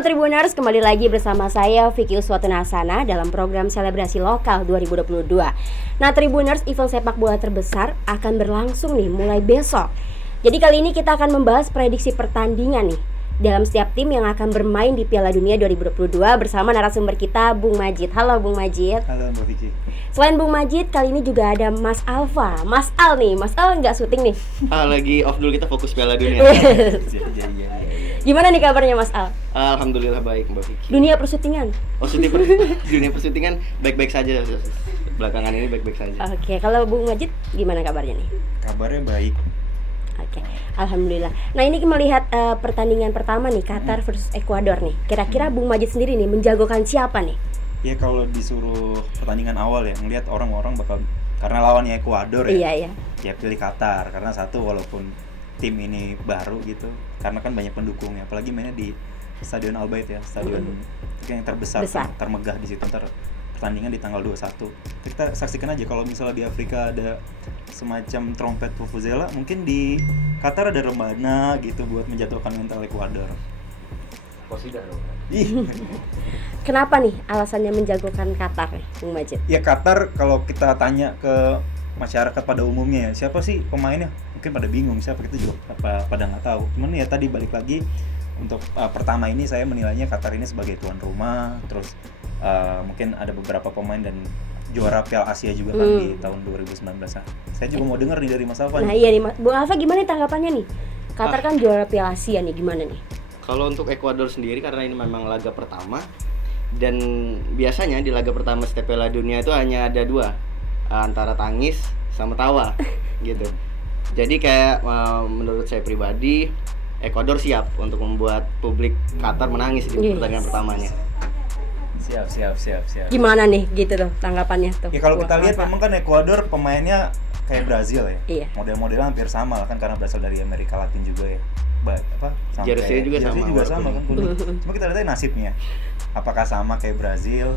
Halo Tribuners, kembali lagi bersama saya Vicky Uswatunasana dalam program Selebrasi Lokal 2022. Nah Tribuners, event sepak bola terbesar akan berlangsung nih mulai besok. Jadi kali ini kita akan membahas prediksi pertandingan nih dalam setiap tim yang akan bermain di Piala Dunia 2022 bersama narasumber kita Bung Majid. Halo Bung Majid. Halo Mbak Vicky. Selain Bung Majid, kali ini juga ada Mas Alfa. Mas Al nih, Mas Al nggak syuting nih. Lagi off dulu, kita fokus Piala Dunia. Iya. Gimana nih kabarnya Mas Al? Alhamdulillah baik Mbak Vicky. Dunia persyutingan? Dunia persyutingan baik-baik saja. Belakangan ini baik-baik saja. Oke, kalau Bung Majid gimana kabarnya nih? Kabarnya baik. Oke, alhamdulillah. Nah ini melihat pertandingan pertama nih Qatar versus Ekuador nih. Kira-kira Bung Majid sendiri nih menjagokan siapa nih? Ya kalau disuruh pertandingan awal ya, ngelihat orang-orang bakal karena lawannya Ekuador ya. Iya. Ya pilih Qatar karena satu walaupun tim ini baru gitu, karena kan banyak pendukungnya. Apalagi mainnya di Stadion Al Bayt ya, stadion yang terbesar, termegah di situ. Ntar pertandingan di tanggal 21. Kita saksikan aja kalau misalnya di Afrika ada semacam trompet vuvuzela, mungkin di Qatar ada rebana gitu buat menjatuhkan mental Ekuador. Posida dong. Kenapa nih alasannya menjagokan Qatar nih, Bung Majid? Ya Qatar kalau kita tanya ke masyarakat pada umumnya ya, siapa sih pemainnya? Mungkin pada bingung siapa, kita juga pada nggak tahu. Cuman ya tadi balik lagi untuk pertama ini saya menilainya Qatar ini sebagai tuan rumah, terus mungkin ada beberapa pemain dan juara Piala Asia juga kan di tahun 2019. Saya juga mau dengar nih dari Mas Alfa. Nah iya nih, Bung Alfa gimana nih tanggapannya nih? Qatar kan juara Piala Asia nih, gimana nih? Kalau untuk Ekuador sendiri, karena ini memang laga pertama dan biasanya di laga pertama setiap Piala Dunia itu hanya ada dua, antara tangis sama tawa gitu. Jadi kayak menurut saya pribadi Ekuador siap untuk membuat publik Qatar menangis di pertandingan pertamanya. Siap. Gimana nih gitu loh tanggapannya tuh? Ya kalau kita lihat Alfa. memang kan Ekuador pemainnya kayak Brazil ya. Iya. Model-modelnya hampir sama lah kan karena berasal dari Amerika Latin juga ya. Jersey juga sama kan kuning. Cuma kita lihat nasibnya. Apakah sama kayak Brazil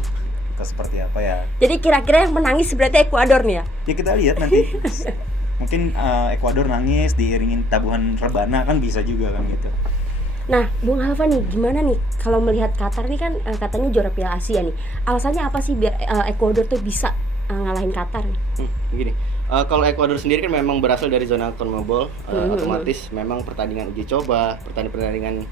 atau seperti apa ya? Jadi kira-kira yang menangis berarti Ekuador nih ya? Ya kita lihat nanti. Mungkin Ekuador nangis diiringin tabuhan rebana kan bisa juga kan gitu. Nah, Bung Alfa nih, gimana nih kalau melihat Qatar nih kan katanya juara Piala Asia nih. Alasannya apa sih biar Ekuador tuh bisa ngalahin Qatar nih? Begini, kalau Ekuador sendiri kan memang berasal dari zona CONMEBOL, otomatis memang pertandingan uji coba, pertandingan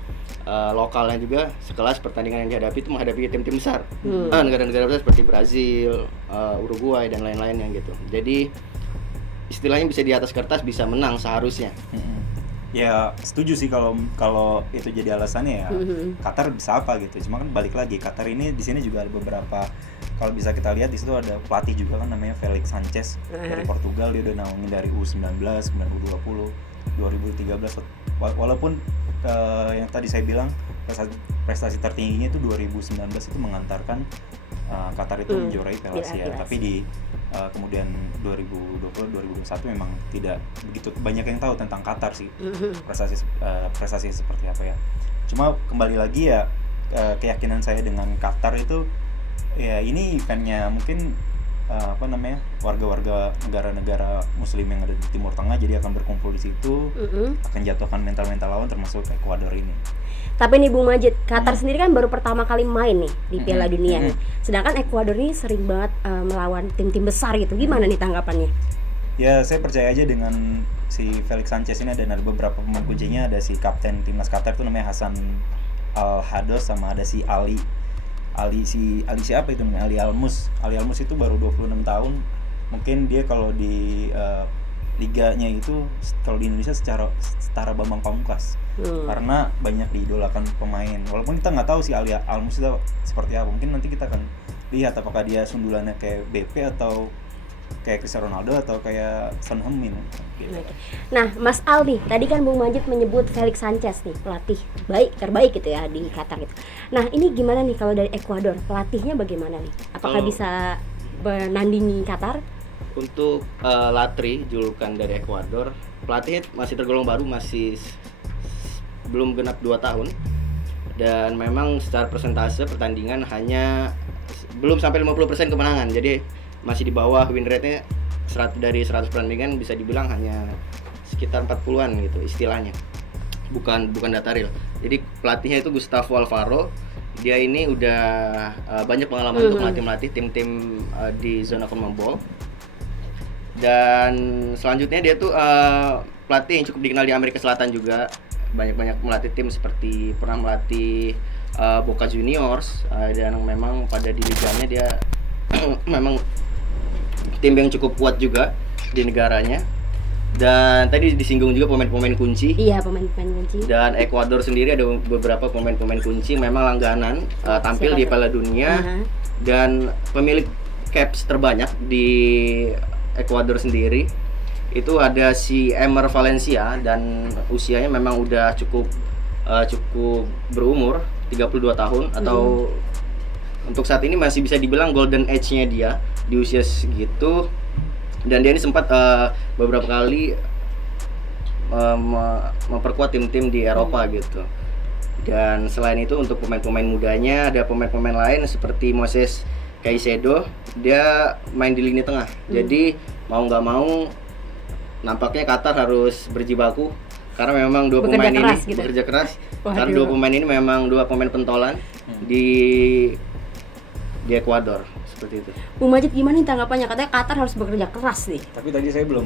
lokalnya juga sekelas pertandingan yang dihadapi itu menghadapi tim-tim besar, negara-negara besar seperti Brazil, Uruguay dan lain-lainnya gitu. Jadi istilahnya bisa di atas kertas bisa menang seharusnya. Ya setuju sih kalau itu jadi alasannya ya. Qatar bisa apa gitu. Cuma kan balik lagi Qatar ini di sini juga ada beberapa, kalau bisa kita lihat di situ ada pelatih juga kan namanya Felix Sanchez dari Portugal. Dia udah naungin dari U19, kemudian U20, 2013. Walaupun yang tadi saya bilang prestasi tertingginya itu 2019 itu mengantarkan Qatar itu menjuarai Piala Asia. Tapi di kemudian 2020-2021 memang tidak begitu banyak yang tahu tentang Qatar sih, prestasi seperti apa ya. Cuma kembali lagi ya, keyakinan saya dengan Qatar itu ya ini eventnya mungkin warga-warga negara-negara Muslim yang ada di Timur Tengah, jadi akan berkumpul di situ, akan jatuhkan mental-mental lawan termasuk Ekuador ini. Tapi nih Bung Majid, Qatar sendiri kan baru pertama kali main nih di Piala Dunia nih. Sedangkan Ekuador ini sering banget melawan tim-tim besar gitu. Gimana nih tanggapannya? Ya saya percaya aja dengan si Felix Sanchez ini, ada beberapa pemain kuncinya, ada si kapten timnas Qatar itu namanya Hasan Al-Hados, sama ada si Ali siapa itu namanya, Ali Almus itu baru 26 tahun. Mungkin dia kalau di liganya itu kalau di Indonesia setara Bambang Pamungkas. Karena banyak diidolakan pemain. Walaupun kita nggak tahu si Ali Almus itu seperti apa. Mungkin nanti kita akan lihat apakah dia sundulannya kayak BP atau kayak Cristiano Ronaldo atau kayak Son Heung-min gitu. Nah, Mas Aldi, tadi kan Bung Majid menyebut Felix Sanchez nih, pelatih terbaik gitu ya di Qatar gitu. Nah, ini gimana nih kalau dari Ekuador? Pelatihnya bagaimana nih? Apakah bisa menandingi Qatar? Untuk Latri, julukan dari Ekuador, pelatihnya masih tergolong baru, masih belum genap 2 tahun. Dan memang secara persentase pertandingan hanya belum sampai 50% kemenangan. Jadi masih di bawah win rate-nya dari 100 pertandingan bisa dibilang hanya sekitar 40-an gitu istilahnya. bukan data real. Jadi pelatihnya itu Gustavo Alfaro. Dia ini udah banyak pengalaman untuk melatih tim-tim di zona CONMEBOL. Dan selanjutnya dia tuh pelatih yang cukup dikenal di Amerika Selatan juga. Banyak melatih tim seperti pernah melatih Boca Juniors, dan memang pada di liganya dia memang tim yang cukup kuat juga di negaranya. Dan tadi disinggung juga pemain-pemain kunci. Iya, pemain-pemain kunci. Dan Ekuador sendiri ada beberapa pemain-pemain kunci memang langganan tampil di Piala Dunia. Dan pemilik caps terbanyak di Ekuador sendiri itu ada si Emer Valencia, dan usianya memang udah cukup berumur 32 tahun atau untuk saat ini masih bisa dibilang golden age-nya dia di usia segitu. Dan dia ini sempat beberapa kali memperkuat tim-tim di Eropa gitu. Dan selain itu untuk pemain-pemain mudanya ada pemain-pemain lain seperti Moises Caicedo, dia main di lini tengah. Jadi mau nggak mau nampaknya Qatar harus berjibaku karena memang dua pemain ini bekerja keras. Karena dua pemain ini memang dua pemain pentolan di Ekuador. Seperti itu. Bu Majid gimana nih tanggapannya? Katanya Qatar harus bekerja keras nih. Tapi tadi saya belum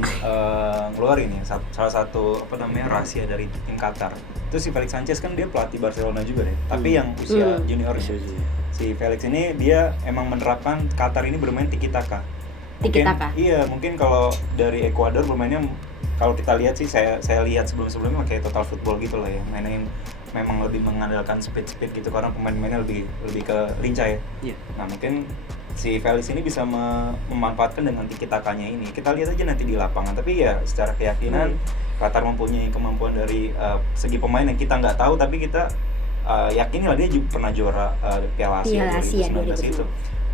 ngeluarin ya salah satu rahasia dari tim Qatar. Itu si Felix Sanchez kan dia pelatih Barcelona juga deh. Tapi yang usia junior si Felix ini dia emang menerapkan Qatar ini bermain tiki taka. Iya, mungkin kalau dari Ekuador bermainnya kalau kita lihat sih saya lihat sebelum-sebelumnya kayak total football gitu lah ya. Mainnya memang lebih mengandalkan speed gitu karena pemain-pemainnya lebih ke lincah ya. Yeah. Nah, mungkin si Felix ini bisa memanfaatkan dengan tiki takanya ini. Kita lihat aja nanti di lapangan. Tapi ya secara keyakinan Qatar mempunyai kemampuan dari segi pemain yang kita nggak tahu, tapi kita yakini lah dia juga pernah juara Piala Asia 2019 itu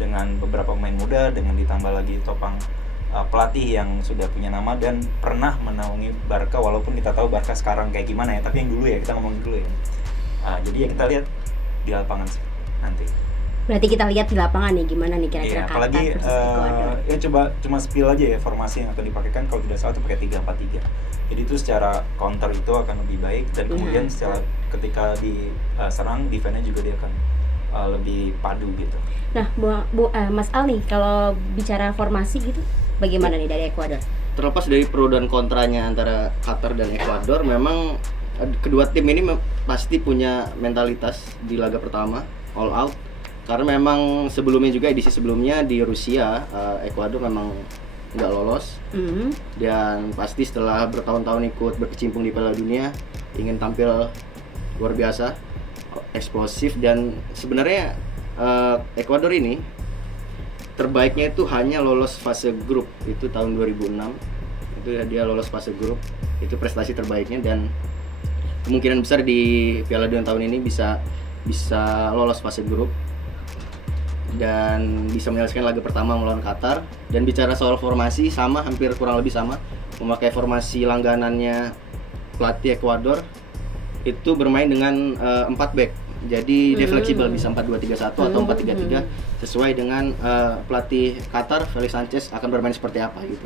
dengan beberapa pemain muda, dengan ditambah lagi topang pelatih yang sudah punya nama dan pernah menaungi Barca, walaupun kita tahu Barca sekarang kayak gimana ya, tapi yang dulu ya, kita ngomongin dulu ya. Jadi ya kita lihat di lapangan nanti. Berarti kita lihat di lapangan nih gimana nih kira-kira Qatar apalagi versus Ekuador. Ya cuma spill aja ya formasi yang akan dipakai, kalau tidak salah itu pakai 3-4-3. Jadi itu secara counter itu akan lebih baik, dan kemudian secara ketika diserang defense-nya juga dia akan lebih padu gitu. Nah, Mas Al nih, kalau bicara formasi gitu, bagaimana nih dari Ekuador? Terlepas dari pro dan kontranya antara Qatar dan Ekuador, memang kedua tim ini pasti punya mentalitas di laga pertama all out. Karena memang edisi sebelumnya di Rusia, Ekuador memang nggak lolos. Dan pasti setelah bertahun-tahun ikut berkecimpung di Piala Dunia, ingin tampil luar biasa, eksplosif. Dan sebenarnya Ekuador ini terbaiknya itu hanya lolos fase grup, itu tahun 2006 itu dia lolos fase grup, itu prestasi terbaiknya. Dan kemungkinan besar di Piala Dunia tahun ini bisa lolos fase grup dan bisa menyelesaikan laga pertama melawan Qatar. Dan bicara soal formasi, hampir kurang lebih sama, memakai formasi langganannya pelatih Ekuador, itu bermain dengan 4 back. Jadi dia fleksibel, bisa 4-2-3-1 atau 4-3-3 sesuai dengan pelatih Qatar, Felix Sanchez akan bermain seperti apa gitu.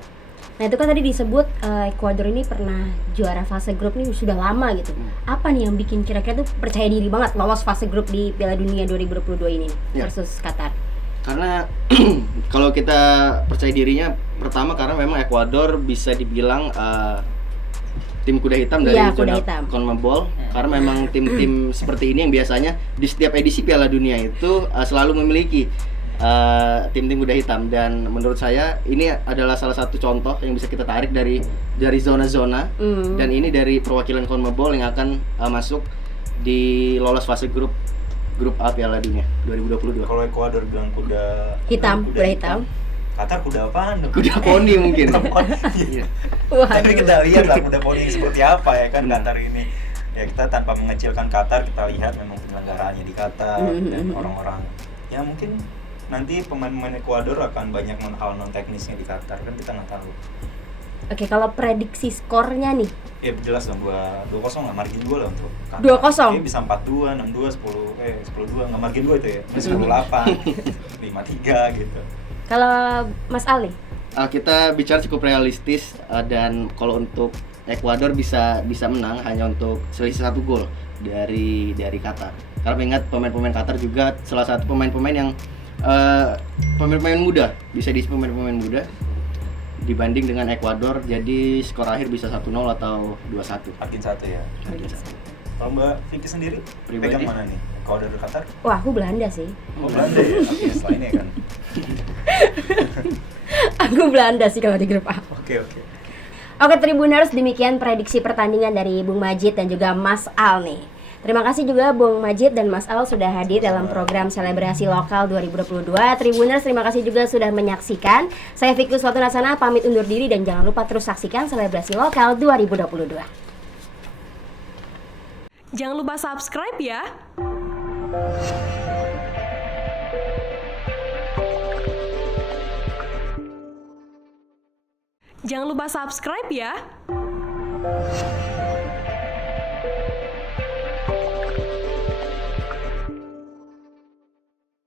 Nah, itu kan tadi disebut Ekuador ini pernah juara fase grup nih sudah lama gitu. Apa nih yang bikin kira-kira tuh percaya diri banget lolos fase grup di Piala Dunia 2022 ini versus Qatar? Karena kalau kita percaya dirinya, pertama karena memang Ekuador bisa dibilang tim kuda hitam dari zona CONMEBOL. Karena memang tim-tim seperti ini yang biasanya di setiap edisi Piala Dunia itu selalu memiliki tim-tim kuda hitam. Dan menurut saya ini adalah salah satu contoh yang bisa kita tarik dari zona-zona. Dan ini dari perwakilan CONMEBOL yang akan masuk di lolos fase grup A Piala Dunia 2022. Kalau Ekuador bilang kuda hitam. Qatar kuda apaan? Kuda poni mungkin. Tapi kita lihat lah kuda poni seperti apa ya kan Qatar ini. Ya kita tanpa mengecilkan Qatar, kita lihat memang penyelenggaraannya di Qatar dan orang-orang. Ya mungkin nanti pemain-pemain Ekuador akan banyak hal non teknisnya di Qatar, kan kita nggak tahu. Oke, kalau prediksi skornya nih? Ya jelas dong, 2-0 lah, margin 2 lah untuk Qatar. 2-0? Ya, bisa 4-2, 6-2, 10-2, nggak margin 2 itu ya, 10-8, 5-3 gitu. Kalau Mas Ali? Kita bicara cukup realistis, dan kalau untuk Ekuador bisa menang hanya untuk selisih 1 gol dari Qatar. Karena mengingat pemain-pemain Qatar juga salah satu pemain-pemain yang pemain-pemain muda, bisa diisi pemain-pemain muda dibanding dengan Ekuador, jadi skor akhir bisa 1-0 atau 2-1. Makin satu ya. Kalau Mbak Vicky sendiri Pribadi? pegang mana nih? Ekuador atau Qatar? Wah, aku Belanda sih. Oh, Belanda ya. Oke, selainnya kan. Aku Belanda sih kalau di grup A. Oke. Oke Tribuners, demikian prediksi pertandingan dari Bung Majid dan juga Mas Al nih. Terima kasih juga Bung Majid dan Mas Al sudah hadir dalam program Selebrasi Lokal 2022. Tribuners, terima kasih juga sudah menyaksikan. Saya Vicky Uswatunasana pamit undur diri dan jangan lupa terus saksikan Selebrasi Lokal 2022. Jangan lupa subscribe ya. Jangan lupa subscribe ya.